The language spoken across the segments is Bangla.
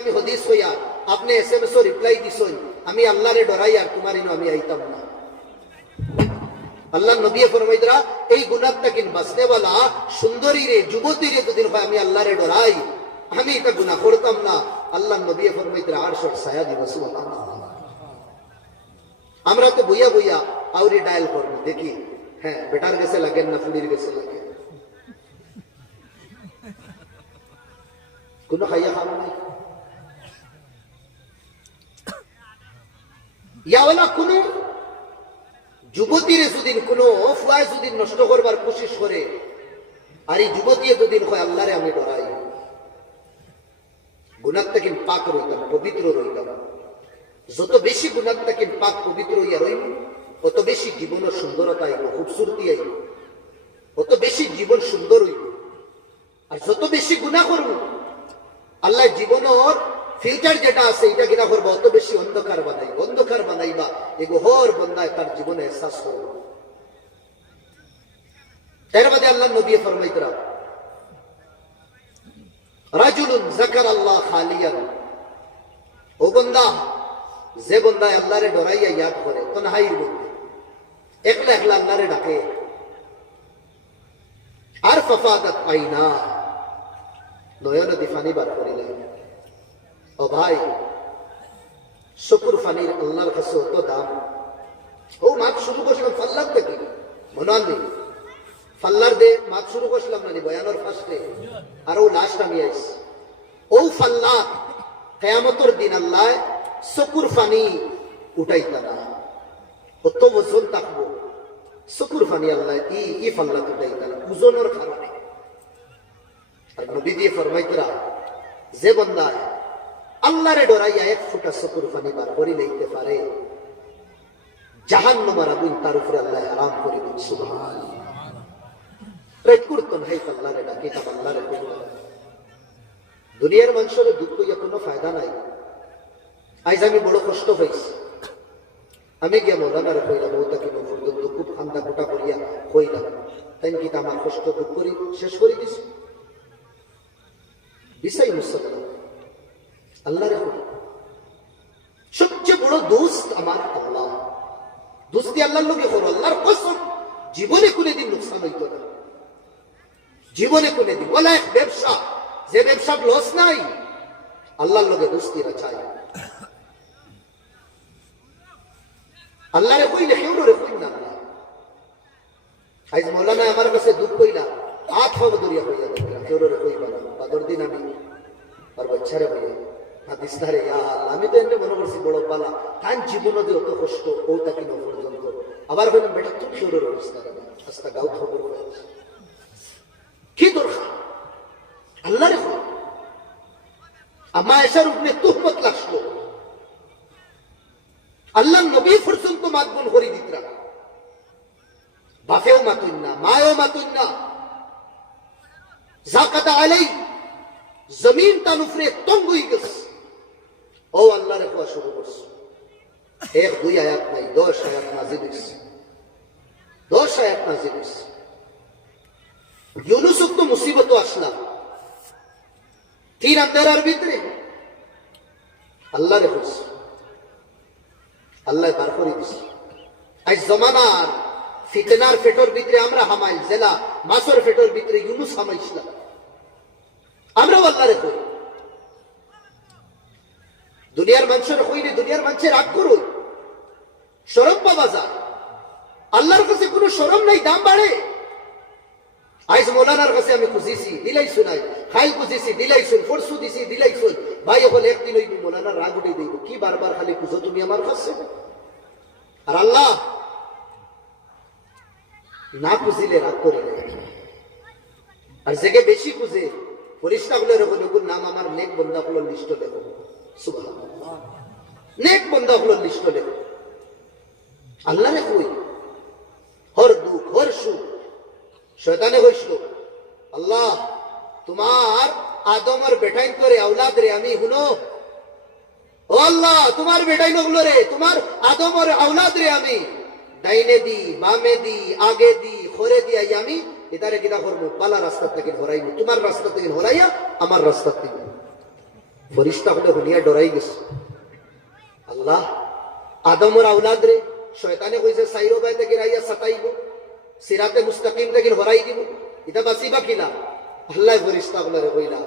আমি হদিস হইয়া আপনি এসএমএস ও রিপ্লাই দিছই আমি আল্লাহরে ডরাই আর তোমার ইনো আমি আইতাম না। আল্লাহ নবী ফরমাইদরা এই গুনাহ তাকিন বাসনে वाला সুন্দরী রে যুবতী রে যদি হয় আমি আল্লাহরে ডরাই আমি এটা গুনাহ করতাম না। আল্লাহ নবী ফরমাইদরা আরশের ছায়া দিব সুবহানাল্লাহ। আমরা তো বইয়া বইয়া আউরি ডায়াল করব দেখি হ্যাঁ বেটার গেছে লাগে না ফুলির গেছে লাগে কোন খাইয়া খাওয়া নাই ইয়াওয়ালা কোন যুবতীরে যদিন কোন ফুয়ায় যদিন নষ্ট করবার কোশিশ করে আর এই যুবতী যদিন হয় আল্লাহরে আমি ডরাই গুনাহ থেকে পাক রইতাম পবিত্র রইতাম। যত বেশি গুনাহ থেকে পাক পবিত্র হইয়া রইব তত বেশি জীবনের সুন্দরতা আইব খুবসুরতি আইব তত বেশি জীবন সুন্দর হইব। আর যত বেশি গুনাহ করব আল্লাহ জীবনের ফিল্টার যেটা আছে এটা কিনা করবো অত বেশি অন্ধকার বানাইব অন্ধকার বানাইবা এগো হর বন্দায় তার জীবনে এহসাস করবো। এর মধ্যে আল্লাহ নবী ফরমাইতরা রাজুলুন যাকার আল্লাহ খালিয়ান ও বন্দা যে বন্দায় আল্লাহরে ডরাইয়া ইয়াদ করে তনহাইর মধ্যে একলা একলা আল্লাহরে ডাকে আর ফাফাদাত আইনা নয়ন দিফানি বার করিলেন। ও ভাই শুকুর ফানির আল্লাহর কাছে অত দাম। ও মাছ শুরু করছিলাম ফাল্লার থেকে মনে নেই ফাল্লার দে মাছ শুরু করছিলাম না বয়ানোর ফার্স্টে আর ও লাস্ট আমি আইছি ও ফাল্লা কিয়ামতের দিন আল্লাহ শুকুর ফানি উঠাইতা না কত ওজন থাকবো শুকুর ফানি আল্লাহ ই ফাল্লা উঠাইতা না ওজনের কারণে। আর নবী দিয়ে ফরমাইতরা যে বান্দা আল্লাহরে ডরাইয়া এক ফুটা শুকুর ফানি বার করে লইতে পারে জাহান্নামের আগুন তার উপরে আল্লাহ হারাম করে দিন সুবহানাল্লাহ। প্রেত করতেন হে আল্লাহরে ডাকি তা আল্লাহরে কইবা দুনিয়ার মানুষের দুঃখ হইয়া কোনো ফায়দা নাই। আজ আমি বড় কষ্ট পাইছি আমি গিয়া মৌলানারে কইলাম ওটা কি পর্যন্ত খুব ঠান্ডা গোটা করিয়া কইলাম তাই কি আমার কষ্ট দুঃখ করি শেষ করে দিছি বিসাই মুসলমান আল্লাহ রে সবচেয়ে বড় দোস্ত আমার আল্লাহ। দোস্তি আল্লাহর লোকে করো আল্লাহর কসম জীবনে কোনোদিন নুকসান হইত না জীবনে কোনোদিন বলা এক ব্যবসা যে ব্যবসার লস নাই আল্লাহর লোকে দোস্তিরা চাই আল্লাহ রে কইলে কেউ রে কই না। আজ মৌলানা আমার কাছে দুঃখ কইলা আট হবে দরিয়া হইয়া দেখলাম কেউ রে কইবা না বাদর দিন আমি আর বাচ্চারে ভাইয়া হাদিসদারে আমি তো এমনি মনে করছি বড় পালা কান জীবন দিয়ে অত কষ্ট ও তাকে ন পর্যন্ত আবার বললাম বেটা তুই কেউরের অবস্থা আস্তা গাও খবর কি দরকার আল্লাহ রে আমা এসার উপরে তুহমত লাগলো আল্লাহ নবী পর্যন্ত মাতবন করি দিতরা বাপেও মাতুন না মায়েও মাতুন না জাকাত আলাই জমিন তার উপরে তঙ্গ হয়ে গেছে ও আল্লাহ রে কোয়া শুরু করছে এক দুই আয়াত নাই 10 আয়াত নাজিল হইছে 10 আয়াত নাজিল হইছে। ইউনুস তো মুসিবত আসলা তীর আন্ধারার ভিতরে আল্লাহ রে কইছে আল্লাহ বার করে দিছে। আজ জমানার ফিতনার ফেটর ভিতরে আমরা হামাইল জেলা মাসর ফেটর ভিতরে ইউনুস হামাইছিলাম আমরাও আল্লাহ রে কই দুনিয়ার মানুষের হইলে দুনিয়ার মানুষের রাগ করুন শরম পাওয়া যায় আল্লাহর কাছে কোনো শরম নাই দাম বাড়ে। আজ মৌলানার কাছে আমি খুঁজেছি দিলাই শুনাই খাই খুঁজেছি দিলাই শুন পরশু দিছি দিলাই শুন ভাই এখন একদিন হইব মৌলানার রাগ উঠে দিব কি বারবার খালি খুঁজো তুমি আমার কাছে আর আল্লাহ না খুঁজিলে রাগ করে আর জেগে বেশি খুঁজে ফেরেশতা গুলো এরকম নাম আমার নেক বান্দা গুলোর লিস্ট লেখো সুবহানাল্লাহ নেক বান্দা গুলোর লিস্ট লেখো আল্লাহ রে কই হর দুঃখ হর সুখ শয়তানে কইছিল আল্লাহ তোমার আদমের বেটাইন করে আওলাদ রে আমি হুনো ও আল্লাহ তোমার বেটাইন গুলো রে তোমার আদমের আওলাদ রে আমি ডাইনে দি বামে দি আগে দি খরে দি আমি এটারে কিনা করবো পালা রাস্তা থেকে ধরাইব তোমার রাস্তা থেকে ধরাইয়া আমার রাস্তা থেকে ফরিস্তা হলে হুনিয়া ডরাই গেছে। আল্লাহ, আদমর আউলাদ রে শয়তানে কইছে সাইরো বাইতে গিরাইয়া সাতাইব, সিরাতে মুস্তাকিম থেকে হরাই দিব, এটা বাসিবা কিনা? আল্লাহ ফরিস্তা বলে কইলা,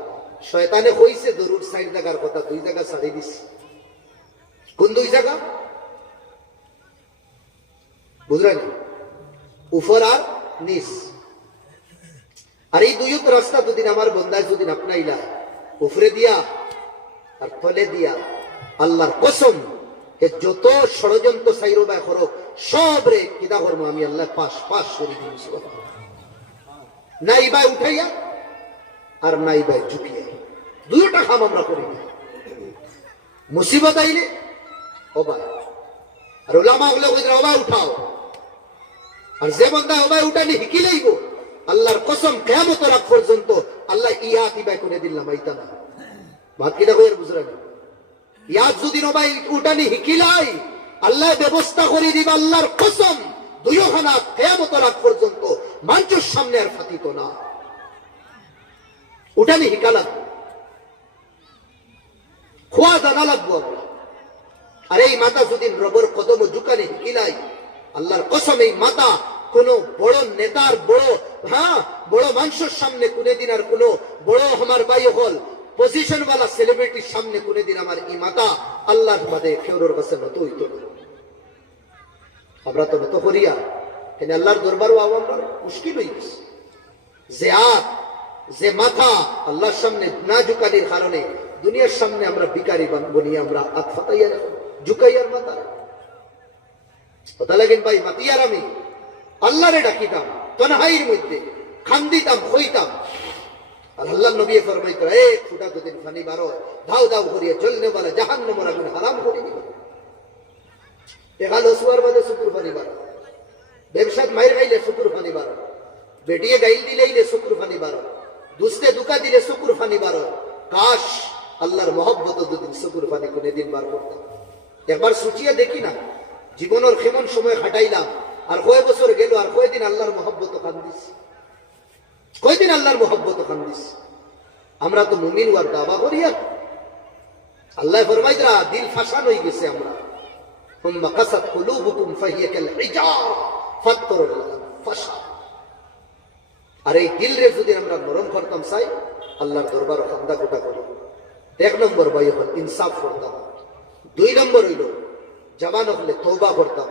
শয়তানে কইছে দরুদ ৬০ জায়গার কথা, ২ জায়গা ছাড়ি দিস। কোন ২ জায়গা বুঝলেন? উপর আর নিচ। আর এই দুই রাস্তা দুদিন আমার বন্দায় দুদিন আপনাইলা, উপরে দিয়া আর তলে দিয়া, আল্লাহর কসম যত ষড়যন্ত্র সাইরো বা করো সব রে কিদা করবো আমি আল্লাহ পাশ পাশ করে দিয়েছি। নাই ভাই উঠাইয়া আর নাই ভাই ঝুঁকিয়া, দুইটা কাম আমরা করি না। মুসিবত আইলে অবাই, আর ওলামা হলে ওদের অবাই উঠাও, আর যে বন্ধা অবাই উঠানি হিকিলেই গো আল্লাহর কসম কিয়ামত রাত পর্যন্ত আল্লাহ ইয়া কিবাই করে দিলাম আইতা না। ভাত কিনা কইর বুঝলেন? ইয়াদ যদি নবাই উঠানি হিকিলাই আল্লাহ ব্যবস্থা করে দিবা আল্লাহর কসম, দুইখানা কিয়ামত রাত পর্যন্ত মানুষের সামনে আর ফাতিত না। উঠানি হিকা লাগবে, খোয়া জানা লাগবো আমরা। আর এই মাথা যদি রবর কদম ঝুকানি হিকিলাই আল্লাহর কসম এই মাথা কোন বড় নেতার বড় মানুষের সামনে কোনদিন আর কোন বড় আমার ভাই হল পজিশন वाला সেলিব্রিটির সামনে কোনদিন আমার এই মাথা আল্লাহর বাদে কেউর কাছে নত হইতো না। আমরা তো নত করিয়া কেন আল্লাহর দরবার আমরা মুশকিল হয়ে গেছে। যে মাথা আল্লাহর সামনে না ঝুকানির কারণে দুনিয়ার সামনে আমরা ভিখারি বনিয়া আমরা হাত ফাটাইয়া ঝুকাইয়ার মাথা। কথা লাগেন ভাই, মাতিয়ার আমি আল্লাহরে ডাকিতাম তনহাইর মধ্যে, খান্দিতাম, হইতাম। আর আল্লাহ নবী ফরমাইতো, এক ফুটা দুদিন পানি বারো ধাও ধাও করিয়া জ্বলনে वाला জাহান্নামের আগুন হারাম করে দিবে। এগাল ওসুয়ার বাদে শুকুর পানি বারো, ব্যবসাত মাইর খাইলে শুকুর পানি বারো, বেটিয়ে গাইল দিলেইলে শুকুর পানি বারো, দুস্তে দুকা দিলে শুকুর পানি বারো। কাশ আল্লাহর মহব্বত দুদিন শুকুর পানি কোনে দিন বার করতাম। একবার সুচিয়া দেখি না জীবনের কেমন সময় খাটাইলাম, আর কয় বছর গেল আর কয়দিন আল্লাহর মহব্বত কান্দিস, কয়দিন আল্লাহর মহব্বত কান্দিস। আমরা তো মুমিন ওয়ার দাবা করিয়া আল্লাহ ফরমাইদরা দিল ফাসান হয়ে গেছে আমরা। হুম্মা কাসাত কুলুবুকুম ফাহিয়া কাল হিজার ফাতরুল ফাসা। আর এই দিল রে যদি আমরা নরম করতাম চাই আল্লাহর দরবার খান্দা গোটা করব। ১ নম্বর ভাই হল ইনসাফ করতাম, ২ নম্বর হইল জওয়ান হলে তওবা করতাম,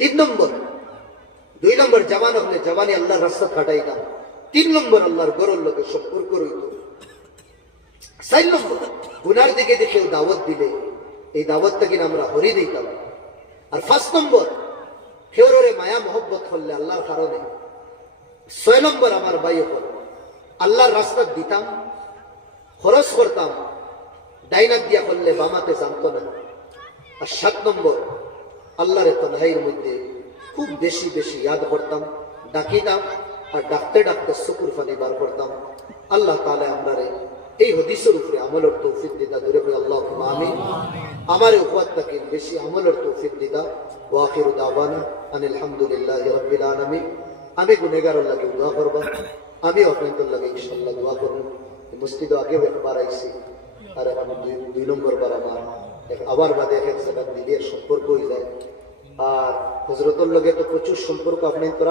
৩ নম্বর ২ নম্বর জওয়ান হলে জওয়ানি আল্লাহর রাস্তা কাটাইতাম, ৩ নম্বর আল্লাহর গরুর লোকে সম্পর্ক রইত, ৪ নম্বর গুনার দিকে দেখে দাওয়াত দিলে এই দাওয়াতটা কিনা আমরা হরি দিতাম। আর ৫ নম্বর কেউরে মায়া মহব্বত করলে আল্লাহর কারণে, ৬ নম্বর আমার ভাই হল আল্লাহর রাস্তা দিতাম, খরচ করতাম, ডাইনাক দিয়া করলে বামাতে জানতো না। আর ৭ নম্বর আল্লাহর তনহাইয়ের মধ্যে খুব বেশি বেশি ইয়াদ করতাম, ডাকিতাম, আর ডাকতে ডাকতে শুকুর পানি বার করতাম। আল্লাহ তাআলা আমরারে এই হাদিসের উপরে আমলের তৌফিক দিতা। দূরে করে আল্লাহুম্মা আমিন। আমারে উম্মতকে বেশি আমলের তৌফিক দিতা। ওয়া আখিরু দাওয়ানা আনিল হামদুলিল্লাহি রাব্বিল আলামিন। আমি গুনাহগারের লাগি দোয়া করব, আমি আপনাদের লাগি ইনশাআল্লাহ দোয়া করব। মসজিদ আগে একবার আইছি, আর আমি ২ নম্বর বার আমার আবার বাদে এক জায়গা দিলের সম্পর্ক হয়ে যায়। আর হযরতের লগে তো প্রচুর সম্পর্ক আপনি তো